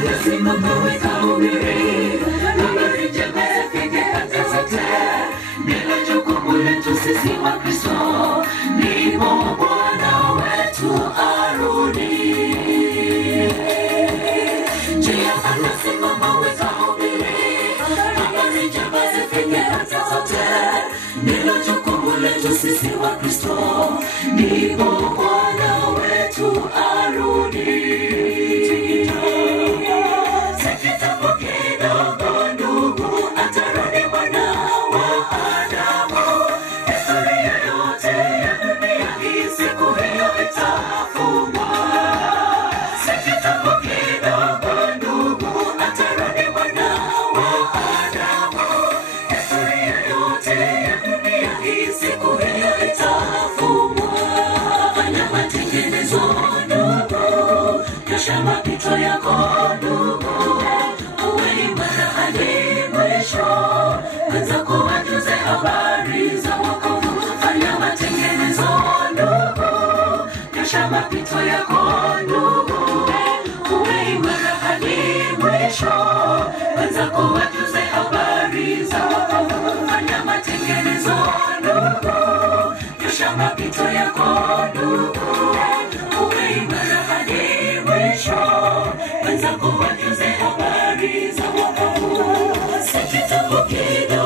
Simama wekahubiri habari njema zifike pande zote. Ndilo jukumu letu sisi wa Kristo, ndipo Bwana wetu arudi. Njia panda simama wekahubiri habari njema zifike pande zote. Ndilo jukumu letu sisi wa Kristo, ndipo Bwana wetu arudi. Mapito yako ndugu, uwe imara hadi mwisho. Wenzako wajuze habari za wokovu. Fanya matengenezo ndugu, nyosha mapito yako ndugu, uwe imara hadi mwisho. Wenzako wajuze habari za wokovu. Fanya matengenezo ndugu, nyosha mapito yako ndugu, uwe imara hadi wenzako wajuze habari za wokovu. Si kitambo kidogo